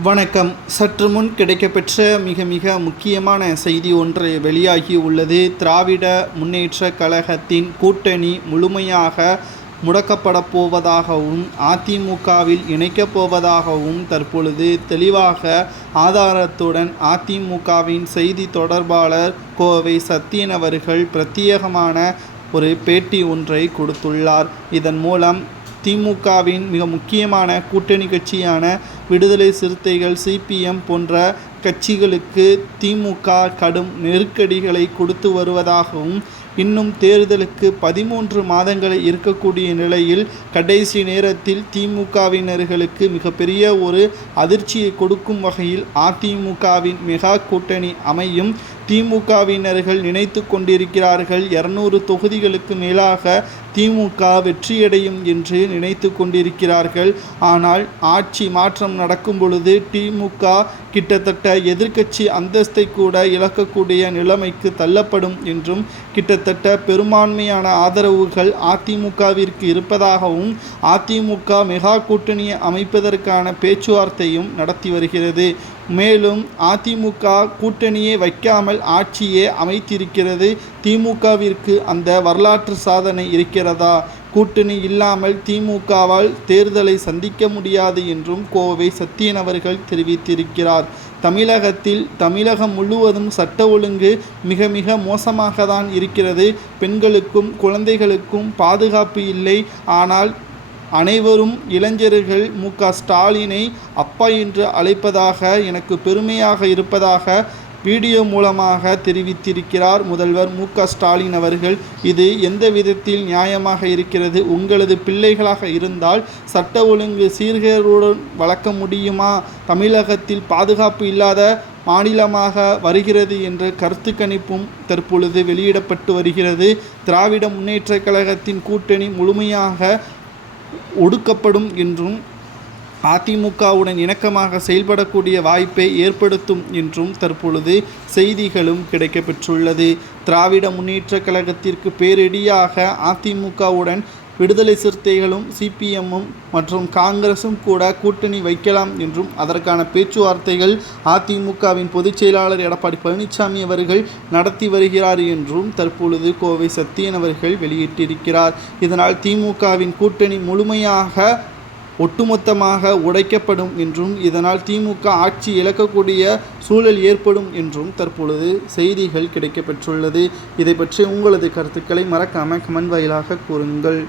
வணக்கம். சற்று முன் கிடைக்கப்பெற்ற மிக மிக முக்கியமான செய்தி ஒன்று வெளியாகி உள்ளது. திராவிட முன்னேற்றக் கழகத்தின் கூட்டணி முழுமையாக முடக்கப்படப் போவதாகவும் அதிமுகவில் இணைக்கப் போவதாகவும் தற்பொழுது தெளிவாக ஆதாரத்துடன் அதிமுகவின் செய்தி தொடர்பாளர் கோவை சத்தியன் அவர்கள் பிரத்யேகமான ஒரு பேட்டி ஒன்றை கொடுத்துள்ளார். இதன் மூலம் திமுகவின் மிக முக்கியமான கூட்டணி கட்சியான விடுதலை சிறுத்தைகள், சிபிஎம் போன்ற கட்சிகளுக்கு திமுக கடும் நெருக்கடிகளை கொடுத்து வருவதாகவும், இன்னும் தேர்தலுக்கு 13 மாதங்கள் இருக்கக்கூடிய நிலையில் கடைசி நேரத்தில் திமுகவினர்களுக்கு மிகப்பெரிய ஒரு அதிர்ச்சியை கொடுக்கும் வகையில் அதிமுகவின் மெகா கூட்டணி அமையும் திமுகவினர்கள் நினைத்து கொண்டிருக்கிறார்கள். 200 தொகுதிகளுக்கு மேலாக திமுக வெற்றியடையும் என்று நினைத்து கொண்டிருக்கிறார்கள். ஆனால் ஆட்சி மாற்றம் நடக்கும் பொழுது திமுக கிட்டத்தட்ட எதிர்க்கட்சி அந்தஸ்தை கூட இழக்கக்கூடிய நிலைமைக்கு தள்ளப்படும் என்றும், கிட்டத்தட்ட பெரும்பான்மையான ஆதரவுகள் அதிமுகவிற்கு இருப்பதாகவும், அதிமுக மெகா கூட்டணியை அமைப்பதற்கான பேச்சுவார்த்தையும் நடத்தி வருகிறது. மேலும் அதிமுக கூட்டணியை வைக்காமல் ஆட்சியே அமைத்திருக்கிறது. திமுகவிற்கு அந்த வரலாற்று சாதனை இருக்கிறதா? கூட்டணி இல்லாமல் திமுகவால் தேர்தலை சந்திக்க முடியாது என்றும் கோவை சத்தியன் அவர்கள் தெரிவித்திருக்கிறார். தமிழகம் முழுவதும் சட்ட ஒழுங்கு மிக மிக மோசமாக தான் இருக்கிறது. பெண்களுக்கும் குழந்தைகளுக்கும் பாதுகாப்பு இல்லை. ஆனால் அனைவரும் இளைஞர்கள் மு.க.ஸ்டாலினை அப்பா என்று அழைப்பதாக எனக்கு பெருமையாக இருப்பதாக வீடியோ மூலமாக தெரிவித்திருக்கிறார் முதல்வர் மு.க.ஸ்டாலின் அவர்கள். இது எந்த விதத்தில் நியாயமாக இருக்கிறது? உங்களது பிள்ளைகளாக இருந்தால் சட்ட ஒழுங்கு சீர்கேடுடன் வளர்க்க முடியுமா? தமிழகத்தில் பாதுகாப்பு இல்லாத மாநிலமாக வருகிறது என்ற கருத்து கணிப்பும் தற்பொழுது வெளியிடப்பட்டு வருகிறது. திராவிட முன்னேற்றக் கழகத்தின் கூட்டணி முழுமையாக ஒடுக்கப்படும் என்றும், அதிமுகவுடன் இணக்கமாக செயல்படக்கூடிய வாய்ப்பை ஏற்படுத்தும் என்றும் தற்பொழுது செய்திகளும் கிடைக்கப்பெற்றுள்ளது. திராவிட முன்னேற்றக் கழகத்திற்கு பேரிடியாக அதிமுகவுடன் விடுதலை சிறுத்தைகளும், சிபிஎம்மும் மற்றும் காங்கிரசும் கூட கூட்டணி வைக்கலாம் என்றும், அதற்கான பேச்சுவார்த்தைகள் அதிமுகவின் பொதுச் செயலாளர் எடப்பாடி பழனிசாமி அவர்கள் நடத்தி வருகிறார் என்றும் தற்பொழுது கோவை சத்தியன் அவர்கள் வெளியிட்டிருக்கிறார். இதனால் திமுகவின் கூட்டணி முழுமையாக ஒட்டுமொத்தமாக உடைக்கப்படும் என்றும், இதனால் திமுக ஆட்சி இழக்கக்கூடிய சூழல் ஏற்படும் என்றும் தற்பொழுது செய்திகள் கிடைக்கப்பெற்றுள்ளது. இதை பற்றி உங்களது கருத்துக்களை மறக்காமல் கமெண்ட் வாயிலாக கூறுங்கள்.